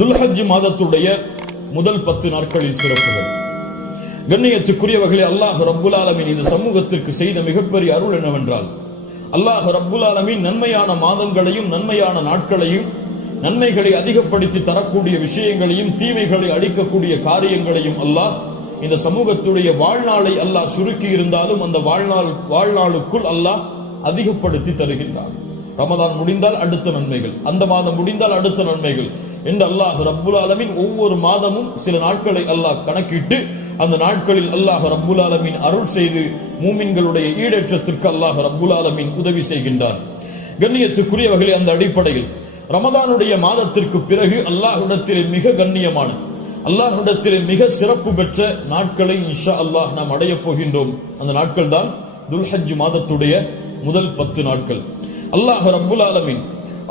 துல்ஹஜ் மாதத்துடைய முதல் பத்து நாட்களில் சிறப்புகள் கண்ணியத்துக்குரியவர்களே அல்லாஹ் ரப்புல் ஆலமின் இந்த சமூகத்திற்கு செய்த மிகப்பெரிய அருள் என்னவென்றால் அல்லாஹ் ரப்புல் ஆலமின் நன்மையான மாதங்களையும் நன்மையான நாட்களையும் நன்மைகளை அதிகப்படுத்தி தரக்கூடிய விஷயங்களையும் தீமைகளை அழிக்கக்கூடிய காரியங்களையும் அல்லாஹ் இந்த சமூகத்துடைய வாழ்நாளை அல்லாஹ் சுருக்கி இருந்தாலும் அந்த வாழ்நாள் வாழ்நாளுக்குள் அல்லாஹ் அதிகப்படுத்தி தருகின்றார் ரமதான் முடிந்தால் அடுத்த நன்மைகள் அந்த மாதம் முடிந்தால் அடுத்த நன்மைகள் என்று அல்லாஹ் ரபுல் ஆலமின் ஒவ்வொரு மாதமும் சில நாட்களை அல்லாஹ் கணக்கிட்டு அந்த நாட்களில் அல்லாஹ் ரப்புல் ஆலமின் அருள் செய்து மூமின்களுடைய ஈடேற்றத்திற்கு அல்லாஹ் ரபுல் ஆலமின் உதவி செய்கின்றான் வகையில் அந்த அடிப்படையில் ரமதானுடைய மாதத்திற்கு பிறகு அல்லாஹுடத்திலே மிக கண்ணியமான அல்லாஹுடத்திலே மிக சிறப்பு பெற்ற நாட்களை இன்ஷா அல்லாஹ் நாம் அடையப் போகின்றோம் அந்த நாட்கள் தான் துல்ஹஜ் மாதத்துடைய முதல் பத்து நாட்கள் அல்லாஹ் ரபுல் ஆலமின்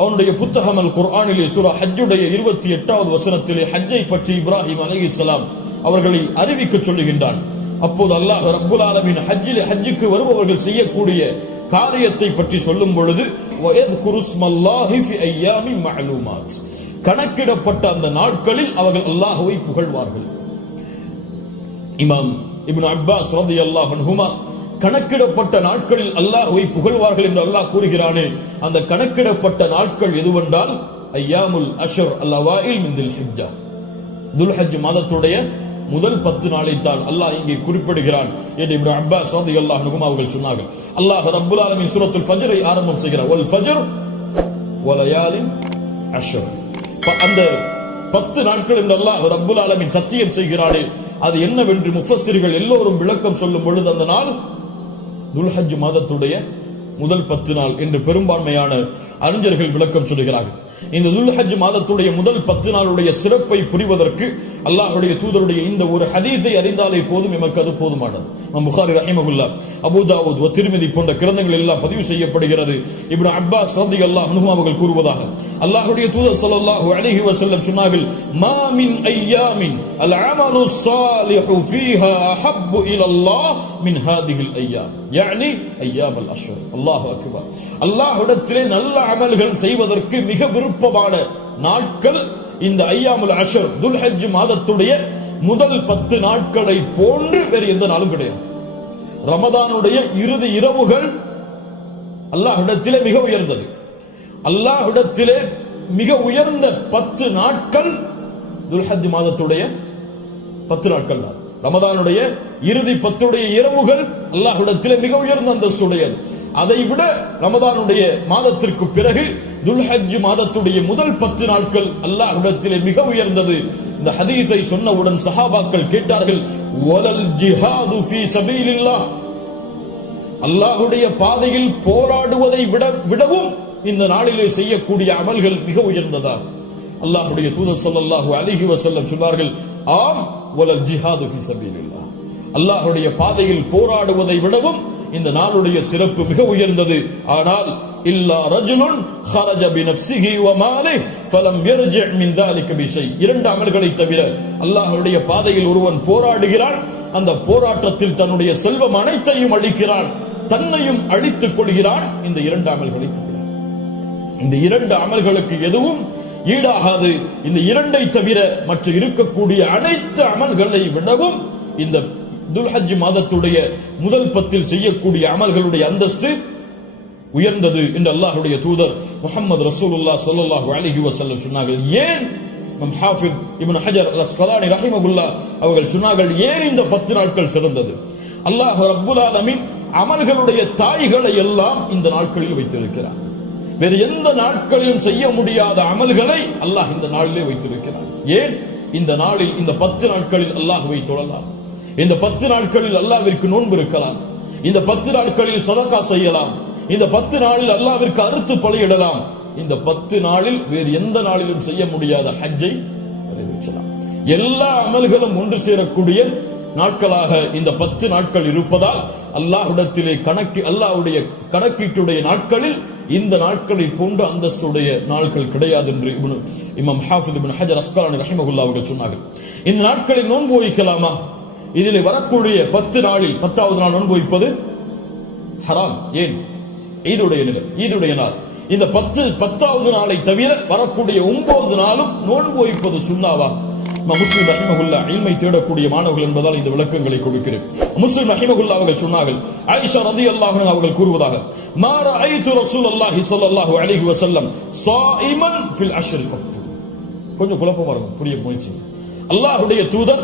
அவனுடைய புத்தகம் அல் குர்ஆனிலே சூரா ஹஜ்ஜுடைய இருபத்தி எட்டாவது வசனத்திலே ஹஜ்ஜை பற்றி இப்ராஹிம் அலி இஸ்லாம் அவர்களை அறிவிக்க சொல்லுகின்றான் அப்போது அல்லாஹ் ரப்புல் ஆலமின் ஹஜ்ஜில் ஹஜ்ஜுக்கு வருபவர்கள் செய்யக்கூடிய காரியத்தை பற்றி சொல்லும் பொழுது கணக்கிடப்பட்ட அந்த நாட்களில் அவர்கள் அல்லாஹுவை புகழ்வார்கள் இமாம் இப்னு அப்பாஸ் ரதி ஹுமா கணக்கிடப்பட்ட நாட்களில் அல்லாஹுவை புகழ்வார்கள் என்று அல்லாஹ் கூறுகிறானே அந்த கணக்கிடப்பட்ட நாட்கள் எதுவென்றால் ஐயாமுல் அஷர் அல்லவாயில் மிந்தில் ஹிஜ்ஜா துல் ஹஜ் மாதத்துடைய முதல் பத்து நாளை தான் அல்லாஹ் இங்கே குறிப்பிடுகிறான் என்று இப்ரா அப்பா சாதி அல்லாஹ் நுகுமா அவர்கள் சொன்னார்கள் அல்லாஹ் ரப்புல் ஆலமின் சூரத்துல் ஃபஜரை ஆரம்பம் செய்கிறார் ஒல் ஃபஜர் ஒலயாலின் அஷர் அந்த பத்து நாட்கள் என்று அல்லாஹ் ரப்புல் ஆலமின் சத்தியம் செய்கிறானே அது என்னவென்று முஃபஸிர்கள் எல்லோரும் விளக்கம் சொல்லும் பொழுது அந்த நாள் துல்ஹஜ் மாதத்துடைய முதல் பத்து நாள் என்று பெரும்பான்மையான அறிஞர்கள் விளக்கம் சொல்கிறார்கள் இந்த துல்ஹஜ் மாதத்துடைய முதல் பத்து நாளுடைய சிறப்பை புரிவதற்கு அல்லாஹுடைய தூதருடைய இந்த ஒரு ஹதீத்தை அறிந்தாலே போதும் எமக்கு அது போதுமானது புகாரி ரஹிமகுல்லா அபுதாவுத் திருமதி போன்ற கிரந்தங்கள் எல்லாம் பதிவு செய்யப்படுகிறது அப்பா சந்தி அல்லாஹ் கூறுவதாக அல்லாஹுடைய தூதர் சல்லாஹு அழகி வசல்லம் சொன்னார்கள் மாமின் மின் அல்லாஹ் நல்ல அமல்கள் செய்வதற்கு மிக விருப்பமான நாட்கள் இந்த ஐயாமுல் அஷர் துல்ஹஜ் மாதத்துடைய முதல் பத்து நாட்களை போன்று வேறு எந்த நாளும் கிடையாது ரமதானுடைய இறுதி இரவுகள் அல்லாஹிடத்திலே மிக உயர்ந்தது அல்லாஹிடத்திலே மிக உயர்ந்த பத்து நாட்கள் துல்ஹஜ் மாதத்துடைய பத்து நாட்கள் தான் ரமதானுடைய இறுதி பத்துடைய இரவுகள் அல்லாஹிடத்திலே மிக உயர்ந்த அந்தஸ்துடையது அதை விட ரமதானுடைய மாதத்திற்கு பிறகு துல்ஹஜ் மாதத்துடைய முதல் பத்து நாட்கள் அல்லாஹ்விடத்திலே மிக உயர்ந்தது இந்த ஹதீஸை சொன்னவுடன் சஹாபாக்கள் கேட்டார்கள் ஜிஹாது அல்லாஹுடைய பாதையில் போராடுவதை விட விடவும் இந்த நாளிலே செய்யக்கூடிய அமல்கள் மிக உயர்ந்ததா அல்லாஹுடைய தூதர் சொல்லல்லாஹு அலிஹி வசல்லம் சொன்னார்கள் ஆம் ஒலல் ஜிஹாது ஃபீ சபீலில்லா அல்லாஹுடைய பாதையில் போராடுவதை விடவும் இந்த நாளுடைய சிறப்பு மிக உயர்ந்தது ஆனால் இல்லா ரஜுலுன் خرج بنفسه وماله فلم يرجع من ذلك بشيء இரண்டு அமல்களை தவிர அல்லாஹ்வுடைய பாதையில் ஒருவன் போராடுகிறான் அந்த போராட்டத்தில் தன்னுடைய செல்வம் அனைத்தையும் அளிக்கிறான் தன்னையும் அழித்துக் கொள்கிறான் இந்த இரண்டு அமல்களை தவிர இந்த இரண்டு அமல்களுக்கு எதுவும் ஈடாகாது இந்த இரண்டை தவிர மற்ற இருக்கக்கூடிய அனைத்து அமல்களை விடவும் இந்த துல்ஹஜ் மாதத்துடைய முதல் பத்தில் செய்யக்கூடிய அமல்களுடைய அந்தஸ்து உயர்ந்தது என்று அல்லாஹுடைய தூதர் முகமது ரசூலுல்லா சல்லாஹூ அலிஹி வசல்லம் சொன்னார்கள் ஏன் நம் ஹாஃபித் இப்னு ஹஜர் அல் ரஹிமகுல்லா அவர்கள் சொன்னார்கள் ஏன் இந்த பத்து நாட்கள் சிறந்தது அல்லாஹ் ரப்புல் அமல்களுடைய தாய்களை எல்லாம் இந்த நாட்களில் வைத்திருக்கிறார் வேறு எந்த நாட்களிலும் செய்ய முடியாத அமல்களை அல்லாஹ் இந்த நாளிலே வைத்திருக்கிறார் ஏன் இந்த நாளில் இந்த பத்து நாட்களில் அல்லாஹுவை தொழலாம் இந்த பத்து நாட்களில் அல்லாவிற்கு நோன்பு இருக்கலாம் இந்த பத்து நாட்களில் சதக்கா செய்யலாம் இந்த பத்து நாளில் அல்லாவிற்கு அறுத்து பலியிடலாம் இந்த பத்து நாளில் வேறு எந்த நாளிலும் செய்ய முடியாத ஹஜ்ஜை நிறைவேற்றலாம் எல்லா அமல்களும் ஒன்று சேரக்கூடிய நாட்களாக இந்த பத்து நாட்கள் இருப்பதால் அல்லாஹுடத்திலே கணக்கு அல்லாஹுடைய கணக்கீட்டுடைய நாட்களில் இந்த நாட்களை போன்ற அந்தஸ்துடைய நாட்கள் கிடையாது என்று இமாம் ஹாஃபித் ஹஜர் அஸ்கலானி ரஹிமகுல்லா அவர்கள் சொன்னார்கள் இந்த நாட்களை நோன்பு வைக்கலாமா இதில் வரக்கூடிய பத்து நாளில் பத்தாவது நாள் அனுபவிப்பது ஹராம் ஏன் ஈதுடைய நிலை ஈதுடைய நாள் இந்த பத்து பத்தாவது நாளை தவிர வரக்கூடிய ஒன்பது நாளும் நோன்பு வைப்பது சுண்ணாவா முஸ்லிம் அஹிமகுல்லா இன்மை தேடக்கூடிய மாணவர்கள் என்பதால் இந்த விளக்கங்களை கொடுக்கிறேன் முஸ்லிம் அஹிமகுல்லா அவர்கள் சொன்னார்கள் ஆயிஷா ரதி அல்லாஹ் அவர்கள் கூறுவதாக மாற ஐத்து ரசூல் அல்லாஹி சொல்லல்லாஹு அலிஹி வசல்லம் சாயிமன் ஃபில் அஷ்ரில் கொஞ்சம் குழப்பமாக வரும் புரிய முயற்சி அல்லாஹுடைய தூதர்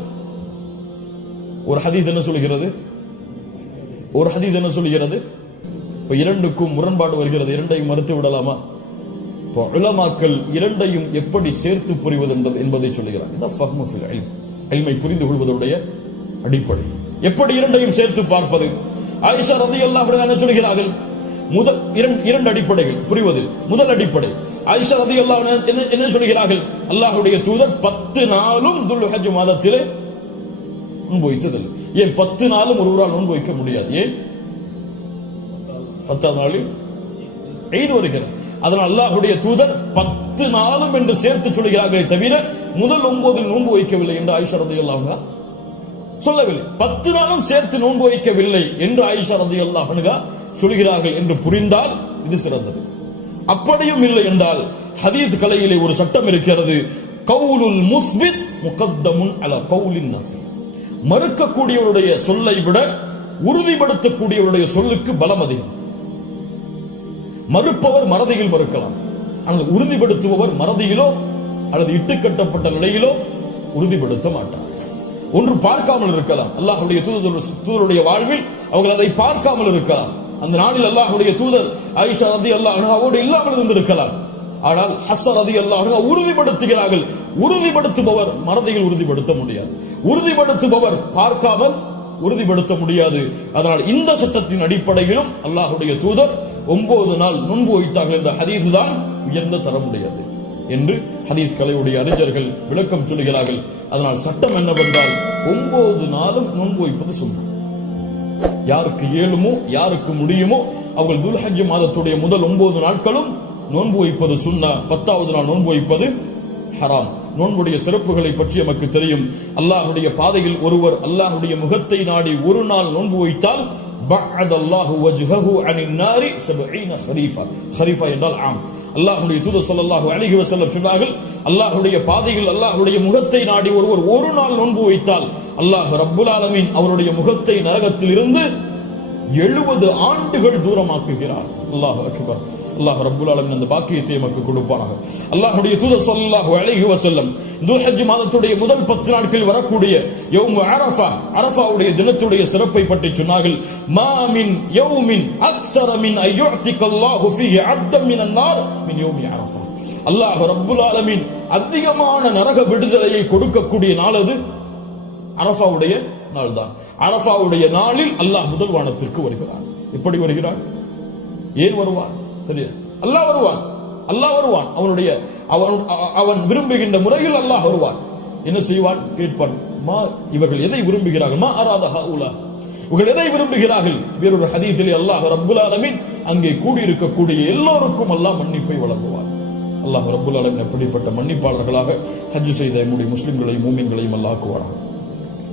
ஒரு ஹதீஸ் என்ன சொல்லுகிறது ஒரு ஹதீஸ் என்ன சொல்லுகிறது இப்ப இரண்டுக்கும் முரண்பாடு வருகிறது இரண்டையும் மறுத்து விடலாமா இப்போ உலமாக்கல் இரண்டையும் எப்படி சேர்த்து புரிவது என்பதை சொல்லுகிறார் புரிந்து கொள்வதுடைய அடிப்படை எப்படி இரண்டையும் சேர்த்து பார்ப்பது ஆயிஷா ரதி அல்லாஹ் சொல்கிறார்கள் முதல் இரண்டு அடிப்படைகள் புரிவது முதல் அடிப்படை ஐஷா ரதி என்ன சொல்கிறார்கள் அல்லாஹுடைய தூதர் பத்து நாளும் துல்ஹஜ் மாதத்திலே நோன்பு வைத்ததில்லை ஏன் பத்து நாளும் ஒருவரால் நோன்பு வைக்க முடியாது ஏன் பத்தாம் நாளில் எய்து வருகிறார் அதனால் அல்லாஹுடைய தூதர் பத்து நாளும் என்று சேர்த்து சொல்கிறார்களே தவிர முதல் ஒன்பதில் நோன்பு வைக்கவில்லை என்று ஆயிஷா ரதி அல்லாஹா சொல்லவில்லை பத்து நாளும் சேர்த்து நோன்பு வைக்கவில்லை என்று ஆயுஷா ரதி அல்லாஹனுகா சொல்கிறார்கள் என்று புரிந்தால் இது சிறந்தது அப்படியும் இல்லை என்றால் ஹதீத் கலையிலே ஒரு சட்டம் இருக்கிறது கவுலுல் முஸ்மித் முகத்தமுன் அல கவுலின் நசி மறுக்கக்கூடியவருடைய சொல்லை விட உறுதிப்படுத்தக்கூடியவருடைய சொல்லுக்கு பலம் அதிகம் மறுப்பவர் மறதியில் மறுக்கலாம் ஆனால் உறுதிப்படுத்துபவர் மறதியிலோ அல்லது இட்டுக்கட்டப்பட்ட நிலையிலோ உறுதிப்படுத்த மாட்டார் ஒன்று பார்க்காமல் இருக்கலாம் அல்லாஹுடைய தூதர் தூதருடைய வாழ்வில் அவர்கள் அதை பார்க்காமல் இருக்கலாம் அந்த நாளில் அல்லாஹுடைய தூதர் ஆயிஷா அல்லாஹ் அவரோடு இல்லாமல் இருந்திருக்கலாம் ஆனால் ஹசன் அதி அல்லாஹ் உறுதிப்படுத்துகிறார்கள் உறுதிப்படுத்துபவர் மனதையில் உறுதிப்படுத்த முடியாது உறுதிப்படுத்துபவர் பார்க்காமல் உறுதிப்படுத்த முடியாது அதனால் இந்த சட்டத்தின் அடிப்படையிலும் அல்லாஹுடைய தூதர் ஒன்பது நாள் நுண்பு வைத்தார்கள் என்ற ஹதீஸ் தான் உயர்ந்த முடியாது என்று ஹதீஸ் கலையுடைய அறிஞர்கள் விளக்கம் சொல்லுகிறார்கள் அதனால் சட்டம் என்னவென்றால் ஒன்பது நாளும் நோன்பு வைப்பது சொன்னோம் யாருக்கு இயலுமோ யாருக்கு முடியுமோ அவர்கள் துல்ஹஜ் மாதத்துடைய முதல் ஒன்பது நாட்களும் நோன்பு வைப்பது சுண்ணா பத்தாவது நாள் நோன்பு வைப்பது ஹராம் நோன்புடைய சிறப்புகளை பற்றி நமக்கு தெரியும் அல்லாஹுடைய பாதையில் ஒருவர் அல்லாஹுடைய முகத்தை நாடி ஒரு நாள் நோன்பு வைத்தால் அல்லாஹுடைய தூதர் சொல்லல்லாஹு அழகி வசல்லம் சொன்னார்கள் அல்லாஹுடைய பாதையில் அல்லாஹுடைய முகத்தை நாடி ஒருவர் ஒரு நாள் நோன்பு வைத்தால் அல்லாஹ் ரபுல் ஆலமின் அவருடைய முகத்தை நரகத்தில் இருந்து எழுபது ஆண்டுகள் தூரமாக்குகிறார் அல்லாஹ் அக்பர் அல்லாஹ் ரப்புல் ஆலமின் அந்த பாக்கியத்தை நமக்கு கொடுப்பாங்க அல்லாஹுடைய தூதர் சல்லாஹு அலைஹி வசல்லம் துல்ஹஜ் மாதத்துடைய முதல் பத்து நாட்களில் வரக்கூடிய யௌம் அரஃபா அரஃபாவுடைய தினத்துடைய சிறப்பை பற்றி சொன்னார்கள் மாமின் யௌமின் அக்ஸர மின் ஐயுஅத்திகல்லாஹு ஃபீஹி அப்தம் மின் மின் யௌமி அரஃபா அல்லாஹ் ரப்புல் ஆலமின் அதிகமான நரக விடுதலையை கொடுக்கக்கூடிய நாள் அது அரஃபாவுடைய நாள் தான் அரபாவுடைய நாளில் அல்லாஹ் முதல் வானத்திற்கு வருகிறார் எப்படி வருகிறார் ஏன் வருவான் தெரியாது அல்லாஹ் வருவான் அல்லாஹ் வருவான் அவனுடைய அவன் அவன் விரும்புகின்ற முறையில் அல்லாஹ் வருவான் என்ன செய்வான் கேட்பான் மா இவர்கள் எதை விரும்புகிறார்கள் மா அராதஹா உலா இவர்கள் எதை விரும்புகிறார்கள் வேறொரு ஹதீஸிலே அல்லாஹ் ரப்புல் ஆலமின் அங்கே கூடியிருக்கக்கூடிய எல்லோருக்கும் அல்லாஹ் மன்னிப்பை வழங்குவார் அல்லாஹ் ரப்புல் ஆலமின் அப்படிப்பட்ட மன்னிப்பாளர்களாக ஹஜ் செய்த என்னுடைய முஸ்லிம்களையும் மூமின்களையும் ஆக்குவார்கள்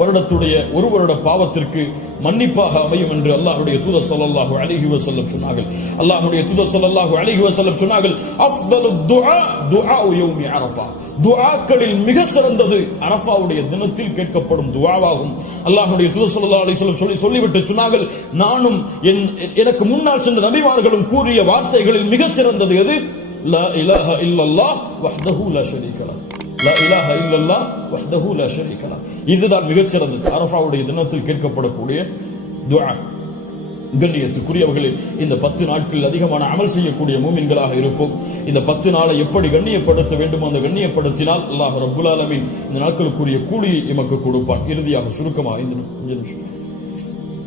வருடத்துடைய ஒரு வருட பாவத்திற்கு மன்னிப்பாக அமையும் என்று அல்லாஹுடைய தூதர் சொல்லல்லாஹு அழகி வசல்லம் சொன்னார்கள் அல்லாஹுடைய தூதர் சொல்லல்லாஹு அழகி வசல்லம் சொன்னார்கள் துவாக்களில் அரஃபா மிக சிறந்தது அரஃபாவுடைய தினத்தில் கேட்கப்படும் துவாவாகும் அல்லாஹுடைய தூதர் ஸல்லல்லாஹு அலைஹி சொல்லி சொல்லிவிட்டு சொன்னார்கள் நானும் என் எனக்கு முன்னால் சென்ற நபிமார்களும் கூறிய வார்த்தைகளில் மிக சிறந்தது எது இல்ல இலாஹ இல்ல வஹ்தஹு லா ஷரீக இதுதான் மிகச்சிறந்தது அரபாவுடைய தினத்தில் கேட்கப்படக்கூடிய கண்ணியத்துக்குரியவர்களில் இந்த பத்து நாட்களில் அதிகமான அமல் செய்யக்கூடிய மூமின்களாக இருப்போம் இந்த பத்து நாளை எப்படி கண்ணியப்படுத்த வேண்டுமோ அந்த கண்ணியப்படுத்தினால் அல்லாஹ் ரபுல் ஆலமின் இந்த நாட்களுக்குரிய கூலியை எமக்கு கொடுப்பான் இறுதியாக சுருக்கமாக இந்த நிமிஷம்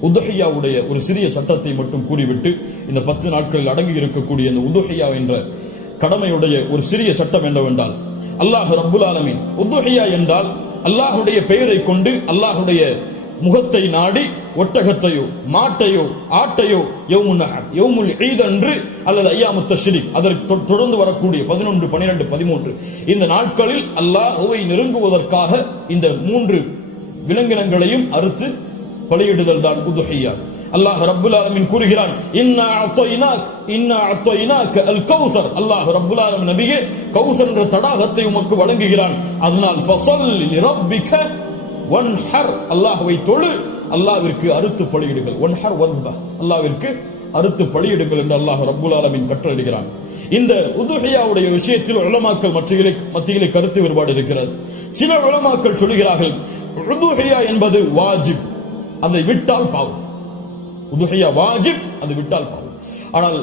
உதுஹையாவுடைய ஒரு சிறிய சட்டத்தை மட்டும் கூறிவிட்டு இந்த பத்து நாட்களில் அடங்கி இருக்கக்கூடிய இந்த உதுஹையா என்ற கடமையுடைய ஒரு சிறிய சட்டம் என்னவென்றால் அல்லாஹ் ரப்புல் ஆலமின் உத்துஹியா என்றால் அல்லாஹுடைய பெயரை கொண்டு அல்லாஹுடைய முகத்தை நாடி ஒட்டகத்தையோ மாட்டையோ ஆட்டையோ என்று அல்லது ஐயாமுத்த தஷ்ரீப் அதற்கு தொடர்ந்து வரக்கூடிய பதினொன்று பனிரெண்டு பதிமூன்று இந்த நாட்களில் அல்லாஹுவை நெருங்குவதற்காக இந்த மூன்று விலங்கினங்களையும் அறுத்து பலியிடுதல் தான் உதுஹையா அல்லாஹ் ரப்புல் ஆலமின் கூறுகிறான் இன்னா அத்தொயினாக் இன்னா அத்தொயினாக் அல் கௌசர் அல்லாஹ் ரப்புல் ஆலம் நபியே கௌசர் என்ற தடாகத்தை உமக்கு வழங்குகிறான் அதனால் ஃபசல் ரப்பிக ஒன் ஹர் அல்லாஹ்வை தொழு அல்லாவிற்கு அறுத்து பழியிடுங்கள் ஒன் ஹர் வர்பா அல்லாவிற்கு அறுத்து பழியிடுங்கள் என்று அல்லாஹ் ரப்புல் ஆலமின் கட்டளையிடுகிறான் இந்த உதுஹியாவுடைய விஷயத்தில் உலமாக்கள் மத்தியிலே மத்தியிலே கருத்து வேறுபாடு இருக்கிறது சில உலமாக்கள் சொல்கிறார்கள் உதுஹியா என்பது வாஜிப் அதை விட்டால் பாவம் உதுகையா வாஜிப் அது விட்டால் பாவம் ஆனால்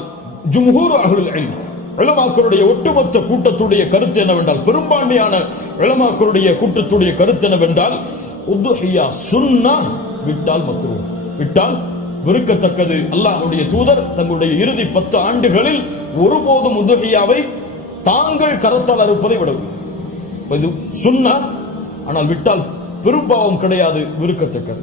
ஜும்ஹூர் அகலுல் ஐந்து விளமாக்களுடைய ஒட்டுமொத்த கூட்டத்துடைய கருத்து என்னவென்றால் பெரும்பான்மையான விளமாக்களுடைய கூட்டத்துடைய கருத்து என்னவென்றால் உத்துஹியா சுன்னா விட்டால் மக்ரூ விட்டால் வெறுக்கத்தக்கது அல்லாஹுடைய தூதர் தங்களுடைய இறுதி பத்து ஆண்டுகளில் ஒருபோதும் உதுகையாவை தாங்கள் கரத்தால் அறுப்பதை விடவில்லை இது சுன்னா ஆனால் விட்டால் பெரும்பாவம் கிடையாது விருக்கத்தக்கது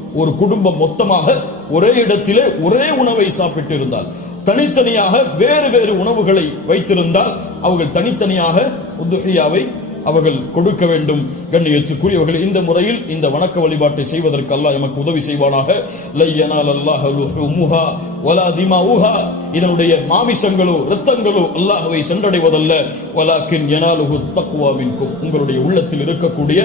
ஒரு குடும்பம் மொத்தமாக ஒரே இடத்திலே ஒரே உணவை சாப்பிட்டு இருந்தால் தனித்தனியாக வேறு வேறு உணவுகளை வைத்திருந்தால் அவர்கள் தனித்தனியாக உத்துஹியாவை அவர்கள் கொடுக்க வேண்டும் கண்ணியத்துக்குரியவர்கள் இந்த முறையில் இந்த வணக்க வழிபாட்டை செய்வதற்கு அல்லாஹ் எமக்கு உதவி செய்வானாக லையனால் அல்லாஹ் வலா இதனுடைய மாமிசங்களோ ரத்தங்களோ அல்லாஹவை சென்றடைவதல்ல உங்களுடைய உள்ளத்தில் இருக்கக்கூடிய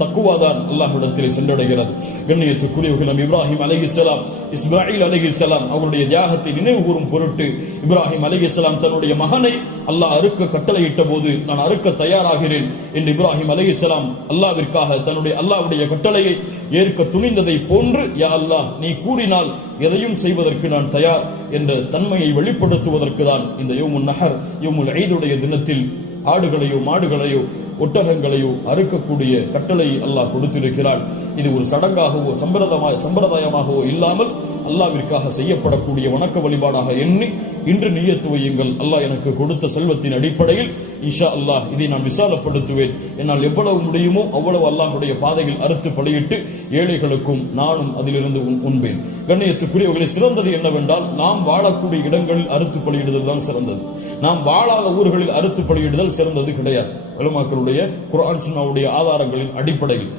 தக்குவாதான் அல்லாஹிடத்திலே சென்றடைகிறது கண்ணியத்துக்குரியவர்கள் நம் இப்ராஹிம் அலஹி சலாம் இஸ்மாயில் அலஹி சலாம் அவருடைய தியாகத்தை நினைவு கூறும் பொருட்டு இப்ராஹிம் அலஹி சலாம் தன்னுடைய மகனை அல்லாஹ் அறுக்க கட்டளையிட்ட போது நான் அறுக்க தயாராகிறேன் என்று இப்ராஹிம் அலஹி சலாம் அல்லாவிற்காக தன்னுடைய அல்லாவுடைய கட்டளையை ஏற்க துணிந்ததை போன்று யா அல்லாஹ் நீ கூறினால் எதையும் செய்வதற்கு நான் தயார் என்ற தன்மையை வெளிப்படுத்துவதற்கு தான் இந்த யோமுன் நகர் யோமுல் ஐதுடைய தினத்தில் ஆடுகளையோ மாடுகளையோ ஒட்டகங்களையோ அறுக்கக்கூடிய கட்டளை அல்லாஹ் கொடுத்திருக்கிறான் இது ஒரு சடங்காகவோ சம்பிரதாய சம்பிரதாயமாகவோ இல்லாமல் அல்லாவிற்காக செய்யப்படக்கூடிய வணக்க வழிபாடாக எண்ணி இன்று நீயத்து வையுங்கள் அல்லாஹ் எனக்கு கொடுத்த செல்வத்தின் அடிப்படையில் இஷா அல்லாஹ் இதை நான் விசாலப்படுத்துவேன் என்னால் எவ்வளவு முடியுமோ அவ்வளவு அல்லாஹுடைய பாதையில் அறுத்து படையிட்டு ஏழைகளுக்கும் நானும் அதிலிருந்து உண்பேன் கண்ணியத்துக்குரியவர்களை சிறந்தது என்னவென்றால் நாம் வாழக்கூடிய இடங்களில் அறுத்து பலியிடுதல் தான் சிறந்தது நாம் வாழாத ஊர்களில் அறுத்து பலியிடுதல் சிறந்தது கிடையாது வலுமாக்களுடைய குரான் சுன்னாவுடைய ஆதாரங்களின் அடிப்படையில்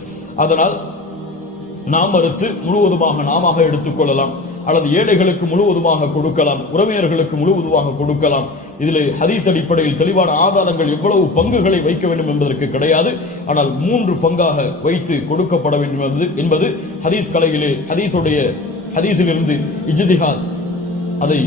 அதனால் நாம் மறுத்து முழுவதுமாக நாம எடுத்துக்கொள்ளலாம் அல்லது ஏழைகளுக்கு முழுவதுமாக கொடுக்கலாம் உறவினர்களுக்கு முழுவதுமாக கொடுக்கலாம் இதில் ஹதீஸ் அடிப்படையில் தெளிவான ஆதாரங்கள் எவ்வளவு பங்குகளை வைக்க வேண்டும் என்பதற்கு கிடையாது ஆனால் மூன்று பங்காக வைத்து கொடுக்கப்பட வேண்டும் என்பது ஹதீஸ் கலையிலே ஹதீஸுடைய ஹதீஸிலிருந்து இஜ்திஹாத் அதை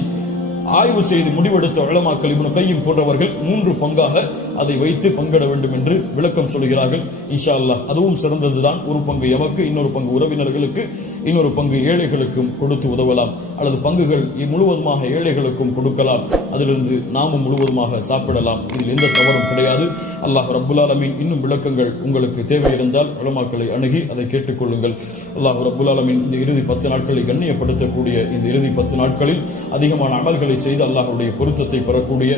ஆய்வு செய்து முடிவெடுத்த வளமாக்கல் இவனு கையும் போன்றவர்கள் மூன்று பங்காக அதை வைத்து பங்கிட வேண்டும் என்று விளக்கம் சொல்கிறார்கள் இன்ஷா அல்லா அதுவும் சிறந்ததுதான் ஒரு பங்கு எமக்கு இன்னொரு பங்கு உறவினர்களுக்கு இன்னொரு பங்கு ஏழைகளுக்கும் கொடுத்து உதவலாம் அல்லது பங்குகள் முழுவதுமாக ஏழைகளுக்கும் கொடுக்கலாம் அதிலிருந்து நாமும் முழுவதுமாக சாப்பிடலாம் இதில் எந்த தவறும் கிடையாது அல்லாஹ் ரபுல்லாலமின் இன்னும் விளக்கங்கள் உங்களுக்கு தேவை இருந்தால் உலமாக்களை அணுகி அதை கேட்டுக்கொள்ளுங்கள் அல்லாஹ் ரபுல்லாலமின் இந்த இறுதி பத்து நாட்களை கண்ணியப்படுத்தக்கூடிய இந்த இறுதி பத்து நாட்களில் அதிகமான அமல்களை செய்து அல்லாஹருடைய பொருத்தத்தை பெறக்கூடிய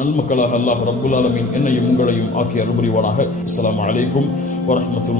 நன்மக்களாக அல்லாஹ் ரபுல்லாலமின் என்னையும் உங்களையும் ஆக்கி அருள்புரிவானாக அலாம் வலைக்கும் வரமத்துல்லா